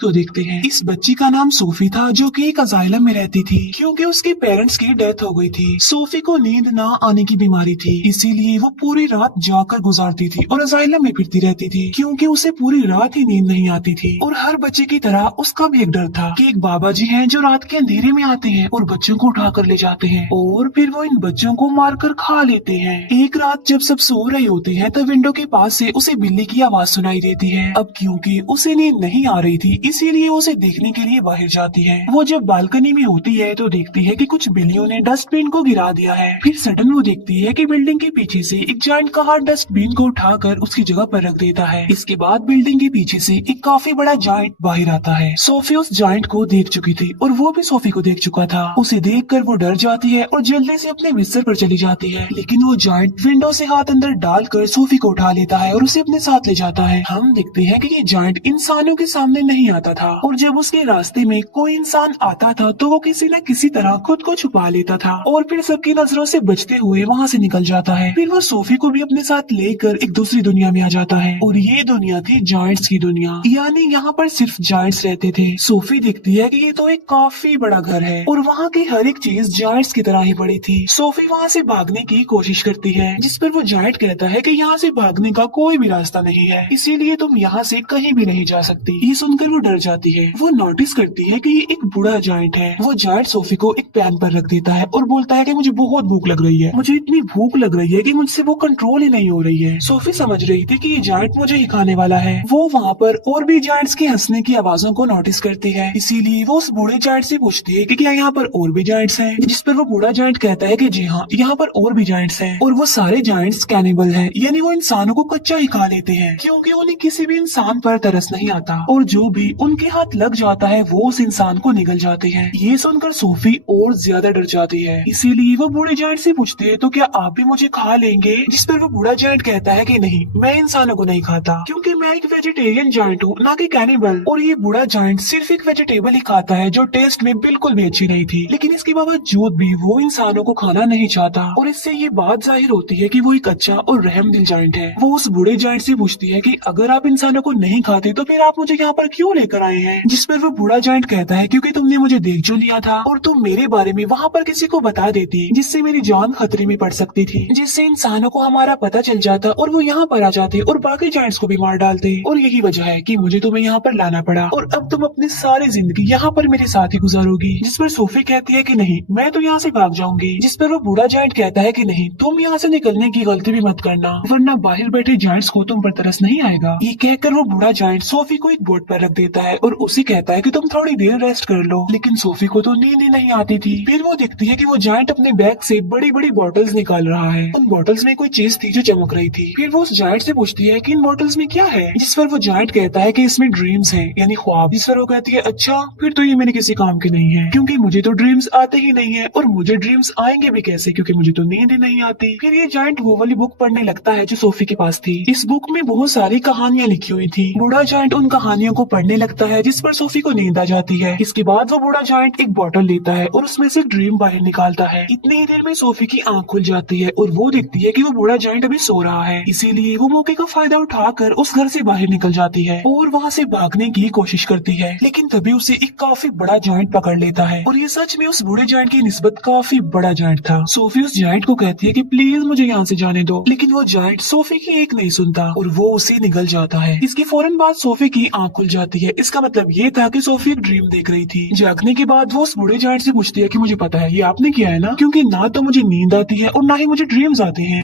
तो देखते हैं। इस बच्ची का नाम सोफी था जो कि एक अजाइलम में रहती थी क्योंकि उसके पेरेंट्स की डेथ हो गई थी। सोफी को नींद ना आने की बीमारी थी, इसीलिए वो पूरी रात जाकर गुजारती थी और अजाइलम में फिरती रहती थी क्योंकि उसे पूरी रात ही नींद नहीं आती थी। और हर बच्चे की तरह उसका भी एक डर था कि एक बाबा जी हैं जो रात के अंधेरे में आते हैं और बच्चों को उठा कर ले जाते हैं और फिर वो इन बच्चों को मारकर खा लेते हैं। एक रात जब सब सो रहे होते हैं तब विंडो के पास से उसे बिल्ली की आवाज सुनाई देती है। अब क्योंकि उसे नींद नहीं आ रही थी इसीलिए उसे देखने के लिए बाहर जाती है। वो जब बालकनी में होती है तो देखती है कि कुछ बिल्लियों ने डस्टबिन को गिरा दिया है। फिर सडन वो देखती है कि बिल्डिंग के पीछे से एक जायंट कार डस्टबिन को उठाकर उसकी जगह पर रख देता है। इसके बाद बिल्डिंग के पीछे से एक काफी बड़ा जायंट बाहर आता है। सोफी उस जायंट को देख चुकी थी और वो भी सोफी को देख चुका था। उसे देखकर वो डर जाती है और जल्दी से अपने बिस्तर पर चली जाती है, लेकिन वो जायंट विंडो से हाथ अंदर डालकर सोफी को उठा लेता है और उसे अपने साथ ले जाता है। हम देखते हैं कि ये जायंट इंसानों के सामने नहीं आता था और जब उसके रास्ते में कोई इंसान आता था तो वो किसी न किसी तरह खुद को छुपा लेता था और फिर सबकी नजरों से बचते हुए वहाँ से निकल जाता है। फिर वो सोफी को भी अपने साथ लेकर एक दूसरी दुनिया में आ जाता है और ये दुनिया थी जायंट्स की दुनिया, यानी यहाँ पर सिर्फ जायंट्स रहते थे। सोफी देखती है कि ये तो एक काफी बड़ा घर है और वहाँ की हर एक चीज जायंट्स की तरह ही बड़ी थी। सोफी वहाँ से भागने की कोशिश करती है जिस पर वो जायंट कहता है कि यहाँ से भागने का कोई भी रास्ता नहीं है, इसीलिए तुम यहाँ से कहीं भी नहीं जा सकती। ये सुनकर वो डर जाती है। वो नोटिस करती है कि ये एक बूढ़ा जायंट है। वो जायंट सोफी को एक पैन पर रख देता है और बोलता है कि मुझे बहुत भूख लग रही है, मुझे इतनी भूख लग रही है कि मुझसे वो कंट्रोल ही नहीं हो रही है। सोफी समझ रही थी कि ये जायंट मुझे ही खाने वाला है। वो वहाँ पर और भी जायंट्स के हंसने की आवाजों को नोटिस करती है, इसीलिए वो उस बूढ़े जायंट से पूछती है कि क्या यहाँ पर और भी जायंट्स हैं, जिस पर वो बूढ़ा जायंट कहता है कि जी हाँ, यहाँ पर और भी जायंट्स हैं और वो सारे जायंट्स कैनिबल हैं, यानी वो इंसानों को कच्चा ही खा लेते हैं क्योंकि उन्हें किसी भी इंसान पर तरस नहीं आता और जो भी उनके हाथ लग जाता है वो उस इंसान को निगल जाते हैं। ये सुनकर सोफी और ज्यादा डर जाती है, इसीलिए वो बूढ़े जायंट से पूछती है तो क्या आप भी मुझे खा लेंगे, जिस पर वो बूढ़ा जायंट कहता है कि नहीं, मैं इंसानों को नहीं खाता क्योंकि मैं एक वेजिटेरियन जायंट हूँ, ना कि कैनिबल। और ये बूढ़ा जायंट सिर्फ एक वेजिटेबल ही खाता है जो टेस्ट में बिल्कुल भी अच्छी नहीं थी, लेकिन इसके बावजूद भी वो इंसानों को खाना नहीं चाहता और इससे ये बात जाहिर होती है कि वो एक अच्छा और रहमदिल जायंट है। वो उस बूढ़े जायंट से पूछती है कि अगर आप इंसानों को नहीं खाते तो फिर आप मुझे यहाँ पर क्यों लेकर आए हैं, जिस पर वो बूढ़ा जायंट कहता है क्योंकि तुमने मुझे देख जो लिया था और तुम मेरे बारे में वहाँ पर किसी को बता देती जिससे मेरी जान खतरे में पड़ सकती थी, जिससे इंसानों को हमारा पता चल जाता और वो यहाँ पर आ जाते और बाकी जायंट्स को भी मार डालते और यही वजह है कि मुझे तुम्हें यहाँ पर लाना पड़ा और अब तुम अपनी सारी जिंदगी यहाँ पर मेरे साथ ही गुजारोगी। जिस पर सोफी कहती है कि नहीं, मैं तो यहाँ से भाग जाऊंगी, जिस पर वो बूढ़ा जायंट कहता है कि नहीं, तुम यहाँ से निकलने की गलती भी मत करना वरना बाहर बैठे जायंट्स को तुम पर तरस नहीं आएगा। ये कहकर वो बूढ़ा जायंट सोफी को एक बोर्ड पर रख देता है और उसे कहता है कि तुम थोड़ी देर रेस्ट कर लो, लेकिन सोफी को तो नींद ही नहीं आती थी। फिर वो देखती है कि वो जायंट अपने बैग से बड़ी बड़ी बॉटल्स निकाल रहा है। उन बॉटल्स में कोई चीज थी जो चमक रही थी। फिर वो उस जायंट से पूछती है कि इन बॉटल्स में क्या है, जिस पर वो जायंट कहता है कि इसमें ड्रीम्स हैं, यानी ख्वाब। जिस पर वो कहती है अच्छा, फिर तो ये मेरे किसी काम के नहीं है क्योंकि मुझे तो ड्रीम्स आते ही नहीं है और मुझे ड्रीम्स आएंगे भी कैसे क्योंकि मुझे तो नींद ही नहीं आती। फिर ये जायंट वो वाली बुक पढ़ने लगता है जो सोफी के पास थी। इस बुक में बहुत सारी कहानियां लिखी हुई थी। बूढ़ा जायंट उन कहानियों को पढ़ने लगता है जिस पर सोफी को नींद आ जाती है। इसके बाद वो बूढ़ा जायंट एक बॉटल लेता है और उसमें से ड्रीम बाहर निकालता है। इतनी ही देर में सोफी की आंख खुल जाती है और वो देखती है कि वो बूढ़ा जायंट अभी सो रहा है, इसीलिए वो मौके का फायदा उठाकर उस घर से बाहर निकल जाती है और वहाँ से भागने की कोशिश करती है, लेकिन तभी उसे एक काफी बड़ा जायंट पकड़ लेता है और ये सच में उस बूढ़े जायंट की निस्बत काफी बड़ा जायंट था। सोफी उस जायंट को कहती है कि प्लीज मुझे यहाँ से जाने दो, लेकिन वो जायंट सोफी की एक नहीं सुनता और वो उसे निगल जाता है। इसकी फौरन बाद सोफी की आंख खुल जाती है। इसका मतलब ये था कि सोफी एक ड्रीम देख रही थी। जागने के बाद वो उस बूढ़े जायंट से पूछती है कि मुझे पता है ये आपने किया है ना, क्योंकि ना तो मुझे नींद आती है और ना ही मुझे ड्रीम्स आते हैं,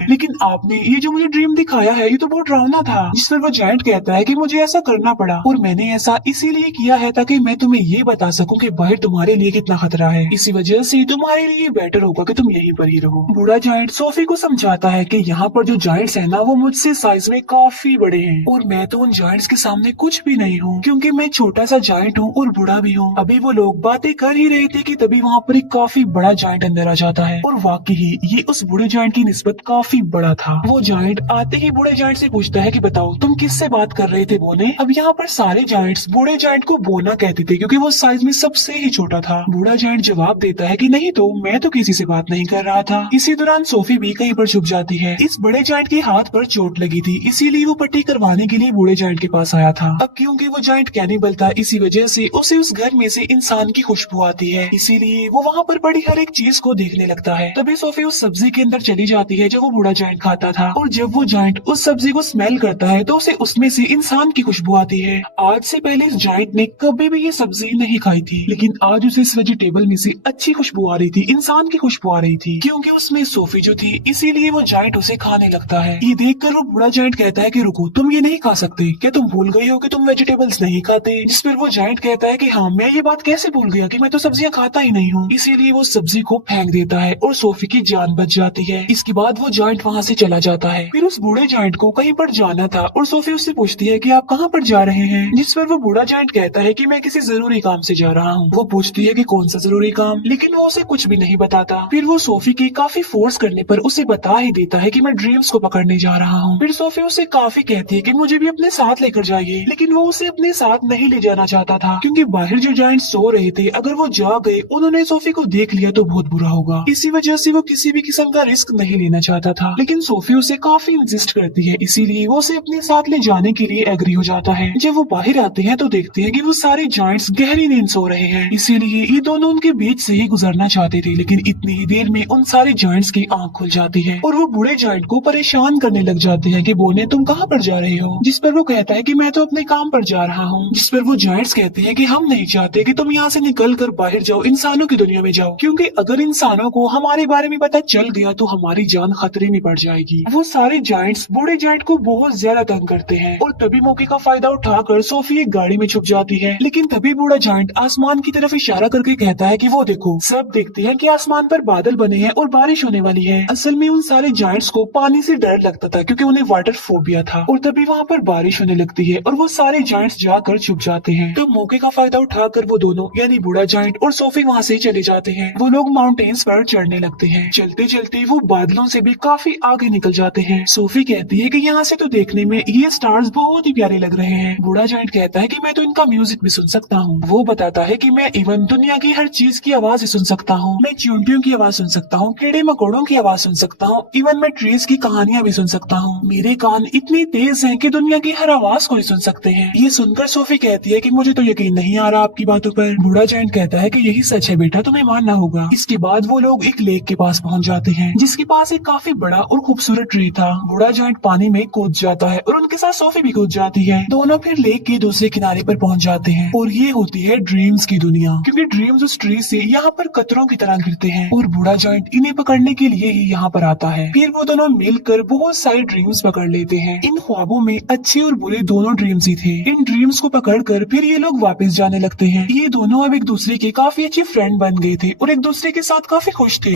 लेकिन आपने ये जो मुझे ड्रीम दिखाया है ये तो बहुत डरावना था। जिस पर वो जायंट कहता है कि मुझे ऐसा करना पड़ा और मैंने ऐसा इसीलिए किया है ताकि मैं तुम्हें ये बता सकूं कि बाहर तुम्हारे लिए कितना खतरा है, इसी वजह से तुम्हारे लिए बेटर होगा कि तुम यहीं पर ही रहो। बूढ़ा जायंट सोफी को समझाता है कि यहाँ पर जो जायंट्स है ना वो मुझसे साइज में काफी बड़े हैं और मैं तो उन जायंट्स के सामने कुछ भी नहीं हूँ क्योंकि मैं छोटा सा जायंट हूँ और बूढ़ा भी हूँ। अभी वो लोग बातें कर ही रहे थे कि तभी वहाँ पर एक काफी बड़ा जायंट अंदर आ जाता है और वाकई ही ये उस बूढ़े जायंट की निस्बत काफी काफी बड़ा था। वो जायंट आते ही बूढ़े जायंट से पूछता है कि बताओ तुम किससे बात कर रहे थे बोने। अब यहाँ पर सारे जायंट्स बूढ़े जायंट को बोना कहते थे क्योंकि वो साइज में सबसे ही छोटा था। बूढ़ा जायंट जवाब देता है कि नहीं तो मैं तो किसी से बात नहीं कर रहा था। इसी दौरान सोफी भी कहीं पर छुप जाती है। इस बड़े जायंट के हाथ पर चोट लगी थी, इसीलिए वो पट्टी करवाने के लिए बूढ़े जायंट के पास आया था। अब क्योंकि वो जायंट कैनिबल था, इसी वजह से उसे उस घर में से इंसान की खुशबू आती है, इसीलिए वो वहाँ पर पड़ी हर एक चीज को देखने लगता है। तभी सोफी उस सब्जी के अंदर चली जाती है जो वो बूढ़ा जायंट खाता था, और जब वो जायंट उस सब्जी को स्मेल करता है तो उसे उसमें से इंसान की खुशबू आती है। आज से पहले इस जायंट ने कभी भी ये सब्जी नहीं खाई थी, लेकिन आज उसे इस वेजिटेबल में से अच्छी खुशबू आ रही थी, इंसान की खुशबू आ रही थी, क्योंकि उसमें सोफी जो थी, इसीलिए वो जायंट उसे खाने लगता है। ये देखकर वो बूढ़ा जायंट कहता है कि रुको, तुम ये नहीं खा सकते, क्या तुम भूल गए हो कि तुम वेजिटेबल्स नहीं खाते। जिस पर वो जायंट कहता है कि हाँ, मैं ये बात कैसे भूल गया कि मैं तो सब्जियां खाता ही नहीं हूँ। इसीलिए वो सब्जी को फेंक देता है और सोफी की जान बच जाती है। इसके बाद वो जायंट वहाँ से चला जाता है। फिर उस बूढ़े जायंट को कहीं पर जाना था और सोफी उससे पूछती है कि आप कहाँ पर जा रहे हैं। जिस पर वो बूढ़ा जायंट कहता है कि मैं किसी जरूरी काम से जा रहा हूँ। वो पूछती है कि कौन सा जरूरी काम, लेकिन वो उसे कुछ भी नहीं बताता। फिर वो सोफी के काफी फोर्स करने पर उसे बता ही देता है कि मैं ड्रीम्स को पकड़ने जा रहा हूँ। फिर सोफी उसे काफी कहती है कि मुझे भी अपने साथ लेकर जाइए, लेकिन वो उसे अपने साथ नहीं ले जाना चाहता था, क्योंकि बाहर जो जायंट सो रहे थे, अगर वो जा गए, उन्होंने सोफी को देख लिया तो बहुत बुरा होगा। इसी वजह से वो किसी भी किस्म का रिस्क नहीं लेना चाहता था, लेकिन सोफी उसे काफी इंसिस्ट करती है, इसीलिए वो उसे अपने साथ ले जाने के लिए एग्री हो जाता है। जब वो बाहर आते हैं तो देखते हैं कि वो सारे जायंट्स गहरी नींद सो रहे हैं, इसीलिए ये दोनों उनके बीच से ही गुजरना चाहते थे, लेकिन इतनी ही देर में उन सारे जायंट्स की आंख खुल जाती है और वो बूढ़े जायंट को परेशान करने लग जाते हैं कि बोने तुम कहाँ पर जा रहे हो। जिस पर वो कहता है कि मैं तो अपने काम पर जा रहा हूँ। जिस पर वो जायंट्स कहते हैं कि हम नहीं चाहते कि तुम यहाँ से निकल कर बाहर जाओ, इंसानों की दुनिया में जाओ, क्योंकि अगर इंसानों को हमारे बारे में पता चल गया तो हमारी जान खतरे में पड़ जाएगी। वो सारे जायंट्स बूढ़े जायंट को बहुत ज्यादा तंग करते हैं और तभी मौके का फायदा उठाकर सोफी एक गाड़ी में छुप जाती है। लेकिन तभी बूढ़ा जायंट आसमान की तरफ इशारा करके कहता है कि वो देखो। सब देखते हैं कि आसमान पर बादल बने हैं और बारिश होने वाली है। असल में उन सारे जायंट्स को पानी से डर लगता था क्योंकि उन्हें वाटर फोबिया था, और तभी वहाँ पर बारिश होने लगती है और वो सारे जायंट्स जाकर छुप जाते हैं। तो मौके का फायदा उठाकर वो दोनों यानी बूढ़ा जायंट और सोफी वहाँ से चले जाते हैं। वो लोग माउंटेन्स पर चढ़ने लगते हैं। चलते चलते वो बादलों से भी काफी आगे निकल जाते हैं। सोफी कहती है कि यहाँ से तो देखने में ये स्टार्स बहुत ही प्यारे लग रहे हैं। बूढ़ा जायंट कहता है कि मैं तो इनका म्यूजिक भी सुन सकता हूँ। वो बताता है कि मैं इवन दुनिया की हर चीज की आवाज सुन सकता हूँ। मैं चींटियों की आवाज सुन सकता हूँ, कीड़े मकोड़ों की आवाज सुन सकता हूँ, इवन मैं ट्रीज की कहानियाँ भी सुन सकता हूँ। मेरे कान इतने तेज हैं कि दुनिया की हर आवाज को ही सुन सकते हैं। ये सुनकर सोफी कहती है कि मुझे तो यकीन नहीं आ रहा आपकी बातों पर। बूढ़ा जायंट कहता है कि यही सच है बेटा, तुम्हें मानना होगा। इसके बाद वो लोग एक लेक के पास पहुँच जाते हैं, जिसके पास एक काफी बड़ा और खूबसूरत ट्री था। बूढ़ा जायंट पानी में कूद जाता है और उनके साथ सोफी भी कूद जाती है। दोनों फिर लेक के दूसरे किनारे पर पहुँच जाते हैं और ये होती है ड्रीम्स की दुनिया, क्योंकि ड्रीम्स उस ट्री से यहाँ पर कतरों की तरह गिरते हैं और बूढ़ा जायंट इन्हें पकड़ने के लिए ही यहाँ पर आता है। फिर वो दोनों मिलकर बहुत सारे ड्रीम्स पकड़ लेते हैं। इन ख्वाबों में अच्छे और बुरे दोनों ड्रीम्स ही थे। इन ड्रीम्स को पकड़कर फिर ये लोग वापस जाने लगते हैं। ये दोनों अब एक दूसरे के काफी अच्छे फ्रेंड बन गए थे और एक दूसरे के साथ काफी खुश थे।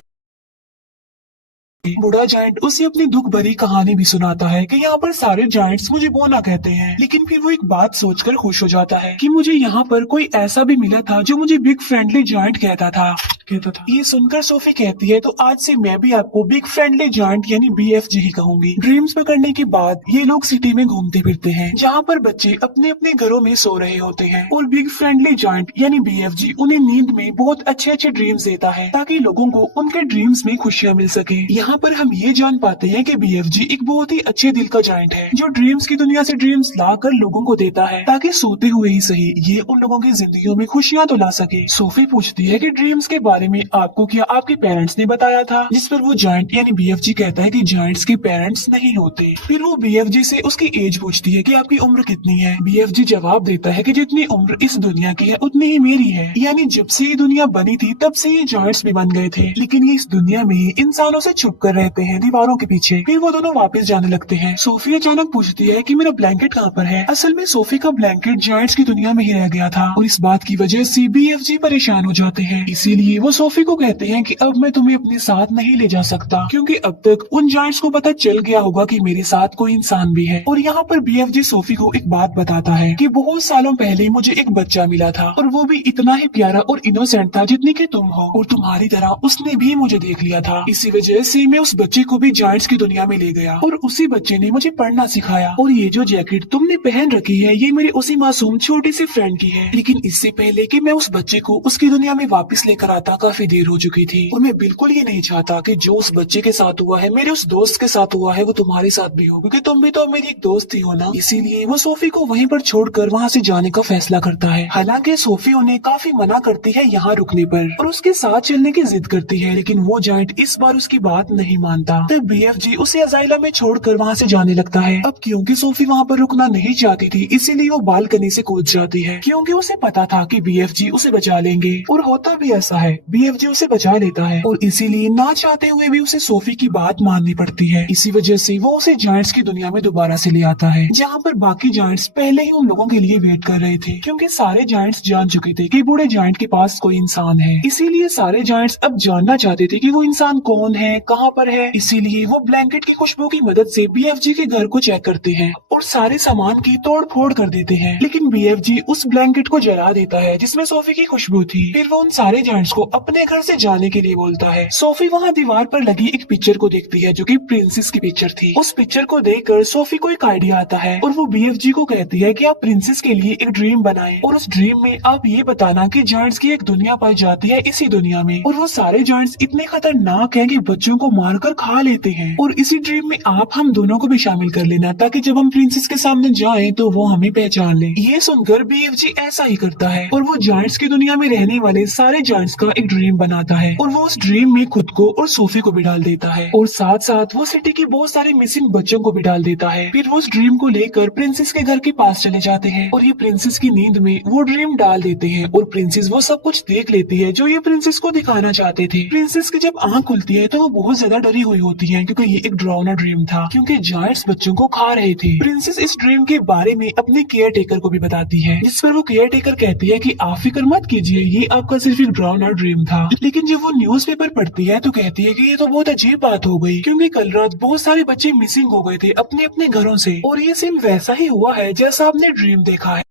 बूढ़ा जायंट उसे अपनी दुख भरी कहानी भी सुनाता है कि यहाँ पर सारे जायंट्स मुझे बोना कहते हैं, लेकिन फिर वो एक बात सोचकर खुश हो जाता है कि मुझे यहाँ पर कोई ऐसा भी मिला था जो मुझे बिग फ्रेंडली जायंट कहता था। ये सुनकर सोफी कहती है तो आज से मैं भी आपको बिग फ्रेंडली जायंट यानी BFG ही कहूंगी। ड्रीम्स पकड़ने के बाद ये लोग सिटी में घूमते फिरते हैं, जहाँ पर बच्चे अपने अपने घरों में सो रहे होते हैं और बिग फ्रेंडली जायंट यानी BFG उन्हें नींद में बहुत अच्छे अच्छे ड्रीम्स देता है ताकि लोगों को उनके ड्रीम्स में खुशियाँ मिल सके। यहाँ पर हम ये जान पाते हैं कि BFG एक बहुत ही अच्छे दिल का जायंट है जो ड्रीम्स की दुनिया से ड्रीम्स लाकर लोगों को देता है ताकि सोते हुए ही सही ये उन लोगों की जिंदगियों में खुशियाँ तो ला सके। सोफी पूछती है कि ड्रीम्स के बारे में आपको क्या आपके पेरेंट्स ने बताया था, जिस पर वो जायंट यानी BFG कहता है कि जायंट्स के पेरेंट्स नहीं होते। फिर वो BFG से उसकी एज पूछती है कि आपकी उम्र कितनी है। BFG जवाब देता है कि जितनी उम्र इस दुनिया की है उतनी ही मेरी है, यानी जब से ये दुनिया बनी थी तब से ये जायंट्स भी बन गए थे, लेकिन ये इस दुनिया में ही इंसानों से छुप कर रहते हैं दीवारों के पीछे। फिर वो दोनों वापस जाने लगते हैं। सोफी अचानक पूछती है कि मेरा ब्लैंकेट कहाँ पर है। असल में सोफी का ब्लैंकेट जायंट्स की दुनिया में ही रह गया था और इस बात की वजह से BFG परेशान हो जाते हैं, इसीलिए वो सोफी को कहते हैं कि अब मैं तुम्हें अपने साथ नहीं ले जा सकता, क्योंकि अब तक उन जायंट्स को पता चल गया होगा कि मेरे साथ कोई इंसान भी है। और यहाँ पर BFG सोफी को एक बात बताता है कि बहुत सालों पहले मुझे एक बच्चा मिला था, और वो भी इतना ही प्यारा और इनोसेंट था जितनी कि तुम हो, और तुम्हारी तरह उसने भी मुझे देख लिया था। इसी वजह से मैं उस बच्चे को भी जायंट्स की दुनिया में ले गया, और उसी बच्चे ने मुझे पढ़ना सिखाया। और ये जो जैकेट तुमने पहन रखी है ये मेरे उसी मासूम छोटी सी फ्रेंड की है। लेकिन इससे पहले कि मैं उस बच्चे को उसकी दुनिया में वापस लेकर आता काफी देर हो चुकी थी, और मैं बिल्कुल ये नहीं चाहता कि जो उस बच्चे के साथ हुआ है, मेरे उस दोस्त के साथ हुआ है, वो तुम्हारे साथ भी हो, क्योंकि तुम भी तो मेरी एक दोस्त ही हो ना। इसीलिए वो सोफी को वहीं पर छोड़कर वहाँ से जाने का फैसला करता है। हालांकि सोफी उन्हें काफी मना करती है यहाँ रुकने पर, और उसके साथ चलने की जिद करती है, लेकिन वो जायंट इस बार उसकी बात नहीं मानता। तब BFG उसे अजाइला में छोड़कर वहाँ से जाने लगता है। अब क्योंकि सोफी वहाँ पर रुकना नहीं चाहती थी, इसीलिए वो बालकनी से कूद जाती है, क्योंकि उसे पता था कि BFG उसे बचा लेंगे। और होता भी ऐसा है, BFG उसे बचा लेता है, और इसीलिए ना चाहते हुए भी उसे सोफी की बात माननी पड़ती है। इसी वजह से वो उसे जायंट्स की दुनिया में दोबारा से ले आता है, जहाँ पर बाकी जायंट्स पहले ही उन लोगों के लिए वेट कर रहे थे, क्योंकि सारे जायंट्स जान चुके थे कि बूढ़े जायंट के पास कोई इंसान है। इसीलिए सारे जायंट्स अब जानना चाहते थे कि वो इंसान कौन है, कहाँ पर है। इसीलिए वो ब्लैंकेट की खुशबू की मदद से BFG के घर को चेक करते हैं और सारे सामान की तोड़ फोड़ कर देते हैं। लेकिन BFG उस ब्लैंकेट को जला देता है जिसमें सोफी की खुशबू थी। फिर वो उन सारे जायंट्स को अपने घर से जाने के लिए बोलता है। सोफी वहाँ दीवार पर लगी एक पिक्चर को देखती है जो कि प्रिंसेस की पिक्चर थी। उस पिक्चर को देखकर सोफी को एक आइडिया आता है, और वो BFG को कहती है कि आप प्रिंसेस के लिए एक ड्रीम बनाएं, और उस ड्रीम में आप ये बताना कि जायंट्स की एक दुनिया पाई जाती है इसी दुनिया में, और वो सारे जायंट्स इतने खतरनाक हैं कि बच्चों को मारकर खा लेते हैं, और इसी ड्रीम में आप हम दोनों को भी शामिल कर लेना, ताकि जब हम प्रिंसेस के सामने जाएं तो वो हमें पहचान ले। ये सुनकर BFG ऐसा ही करता है, और वो जायंट्स की दुनिया में रहने वाले सारे जायंट्स का एक ड्रीम बनाता है, और वो उस ड्रीम में खुद को और सोफी को भी डाल देता है, और साथ साथ वो सिटी की बहुत सारे मिसिंग बच्चों को भी डाल देता है। फिर वो उस ड्रीम को लेकर प्रिंसेस के घर के पास चले जाते हैं, और ये प्रिंसेस की नींद में वो ड्रीम डाल देते हैं, और प्रिंसेस वो सब कुछ देख लेती है जो ये प्रिंसेस को दिखाना चाहते थे। प्रिंसेस की जब आंख खुलती है तो वो बहुत ज्यादा डरी हुई होती है, क्योंकि ये एक डरावना ड्रीम था, क्योंकि जायंट्स बच्चों को खा रहे थे। प्रिंसेस इस ड्रीम के बारे में अपने केयर टेकर को भी बताती है, जिस पर वो केयर टेकर कहती है कि आप फिक्र मत कीजिए, ये आपका सिर्फ एक डरावना ड्रीम था। लेकिन जब वो न्यूज़पेपर पढ़ती है तो कहती है कि ये तो बहुत अजीब बात हो गई, क्योंकि कल रात बहुत सारे बच्चे मिसिंग हो गए थे अपने अपने घरों से, और ये सेम वैसा ही हुआ है जैसा आपने ड्रीम देखा है।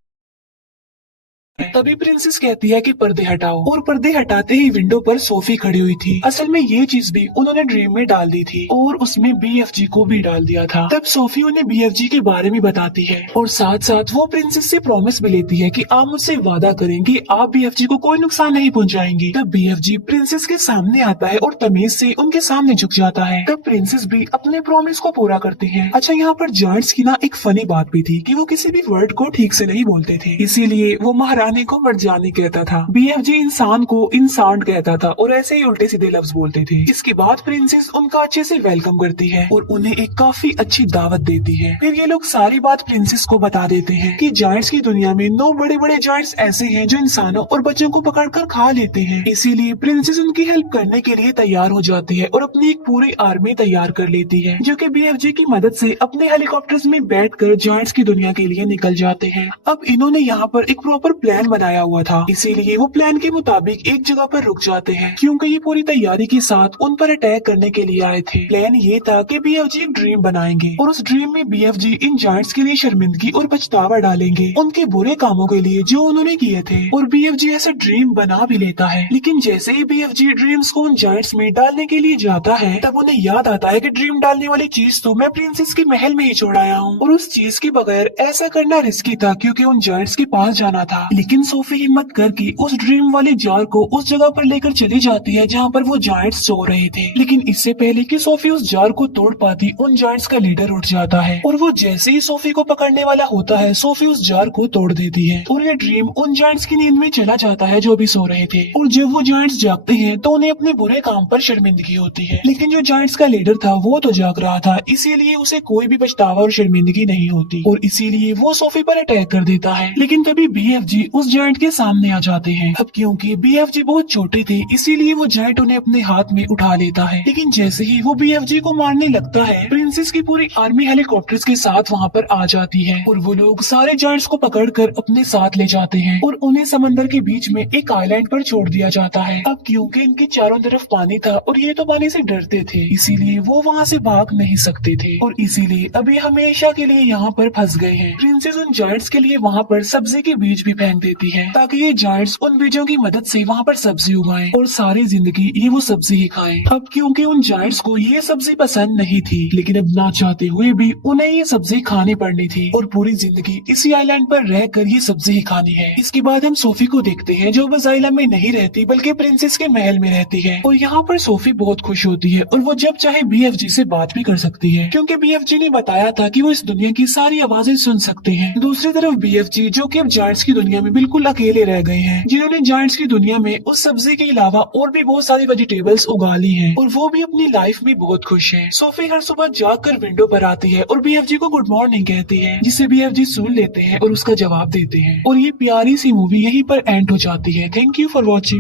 तभी प्रिंसेस कहती है कि पर्दे हटाओ, और पर्दे हटाते ही विंडो पर सोफी खड़ी हुई थी। असल में ये चीज भी उन्होंने ड्रीम में डाल दी थी, और उसमें BFG को भी डाल दिया था। तब सोफी उन्हें BFG के बारे में बताती है, और साथ साथ वो प्रिंसेस से प्रॉमिस भी लेती है कि आप मुझसे वादा करेंगे आप BFG को कोई नुकसान नहीं पहुंचाएंगी। तब BFG प्रिंसेस के सामने आता है और तमीज से उनके सामने झुक जाता है। तब प्रिंसेस भी अपने प्रॉमिस को पूरा करती है। अच्छा, यहाँ पर जायंट्स की ना एक फनी बात भी थी कि वो किसी भी वर्ड को ठीक से नहीं बोलते थे, इसीलिए वो महारानी को मर्जानी कहता था, BFG इंसान को इंसान कहता था, और ऐसे ही उल्टे सीधे लफ्ज बोलते थे। इसके बाद प्रिंसेस उनका अच्छे से वेलकम करती है और उन्हें एक काफी अच्छी दावत देती है। फिर ये लोग सारी बात प्रिंसेस को बता देते हैं कि जायंट्स की दुनिया में 9 बड़े बड़े जायंट्स ऐसे हैं जो इंसानों और बच्चों को पकड़कर खा लेते हैं। इसीलिए प्रिंसेस उनकी हेल्प करने के लिए तैयार हो जाती है और अपनी एक पूरी आर्मी तैयार कर लेती है, जो कि BFG की मदद से अपने हेलीकॉप्टर्स में बैठकर जायंट्स की दुनिया के लिए निकल जाते हैं। अब इन्होंने यहाँ पर एक प्रॉपर प्लान बनाया हुआ था, इसीलिए वो प्लान के मुताबिक एक जगह पर रुक जाते हैं, क्योंकि ये पूरी तैयारी के साथ उन पर अटैक करने के लिए आए थे। प्लान ये था कि BFG एक ड्रीम बनाएंगे, और उस ड्रीम में BFG इन जायंट्स के लिए शर्मिंदगी और पछतावा डालेंगे उनके बुरे कामों के लिए जो उन्होंने किए थे। और BFG ऐसा ड्रीम बना भी लेता है, लेकिन जैसे ही BFG ड्रीम्स को उन जायंट्स में डालने के लिए जाता है, तब उन्हें याद आता है कि ड्रीम डालने वाली चीज तो मैं प्रिंसेस के महल में ही छोड़ आया हूँ, और उस चीज के बगैर ऐसा करना रिस्की था, क्योंकि उन जायंट्स के पास जाना था। लेकिन सोफी हिम्मत करके उस ड्रीम वाले जार को उस जगह पर लेकर चली जाती है जहाँ पर वो जायंट्स सो रहे थे। लेकिन इससे पहले कि सोफी उस जार को तोड़ पाती, उन जायंट्स का लीडर उठ जाता है, और वो जैसे ही सोफी को पकड़ने वाला होता है, सोफी उस जार को तोड़ देती है, और ये ड्रीम उन जायंट्स की नींद में चला जाता है जो भी सो रहे थे। और जब वो जायंट्स जागते हैं तो उन्हें अपने बुरे काम पर शर्मिंदगी होती है, लेकिन जो जायंट्स का लीडर था वो तो जाग रहा था, इसीलिए उसे कोई भी पछतावा और शर्मिंदगी नहीं होती, और इसीलिए वो सोफी पर अटैक कर देता है। लेकिन तभी BFG उस जायंट के सामने आ जाते हैं। अब क्योंकि BFG बहुत छोटे थे इसीलिए वो जायंट उन्हें अपने हाथ में उठा लेता है, लेकिन जैसे ही वो BFG को मारने लगता है प्रिंसेस की पूरी आर्मी हेलीकॉप्टर्स के साथ वहाँ पर आ जाती है और वो लोग सारे जायंट्स को पकड़कर अपने साथ ले जाते हैं और उन्हें समंदर के बीच में एक आइलैंड पर छोड़ दिया जाता है। अब क्योंकि इनके चारों तरफ पानी था और ये तो पानी से डरते थे इसीलिए वो वहाँ से भाग नहीं सकते थे और इसीलिए अभी हमेशा के लिए यहाँ पर फंस गए हैं। प्रिंसेस उन जायंट्स के लिए वहाँ पर सब्जी के बीज भी फेंक देती है ताकि ये जायंट्स उन बीजों की मदद से वहाँ पर सब्जी उगाएं और सारी जिंदगी ये वो सब्जी ही खाएं। अब क्योंकि उन जायंट्स को ये सब्जी पसंद नहीं थी लेकिन अब ना चाहते हुए भी उन्हें ये सब्जी खानी पड़नी थी और पूरी जिंदगी इसी आइलैंड पर रहकर ये सब्जी ही खानी है। इसके बाद हम सोफी को देखते हैं जो बस आइलैंड में नहीं रहती बल्कि प्रिंसेस के महल में रहती है और यहाँ पर सोफी बहुत खुश होती है और वो जब चाहे BFG से बात भी कर सकती है क्योंकि BFG ने बताया था कि वो इस दुनिया की सारी आवाजें सुन सकते हैं। दूसरी तरफ BFG जो कि अब जायंट्स की दुनिया में बिल्कुल अकेले रह गए हैं जिन्होंने जायंट्स की दुनिया में उस सब्जी के अलावा और भी बहुत सारी वेजिटेबल्स उगा ली हैं और वो भी अपनी लाइफ में बहुत खुश है। सोफी हर सुबह जाकर विंडो पर आती है और BFG को गुड मॉर्निंग कहती है जिसे BFG सुन लेते हैं और उसका जवाब देते हैं और ये प्यारी सी मूवी यहीं पर एंड हो जाती है। Thank you for watching.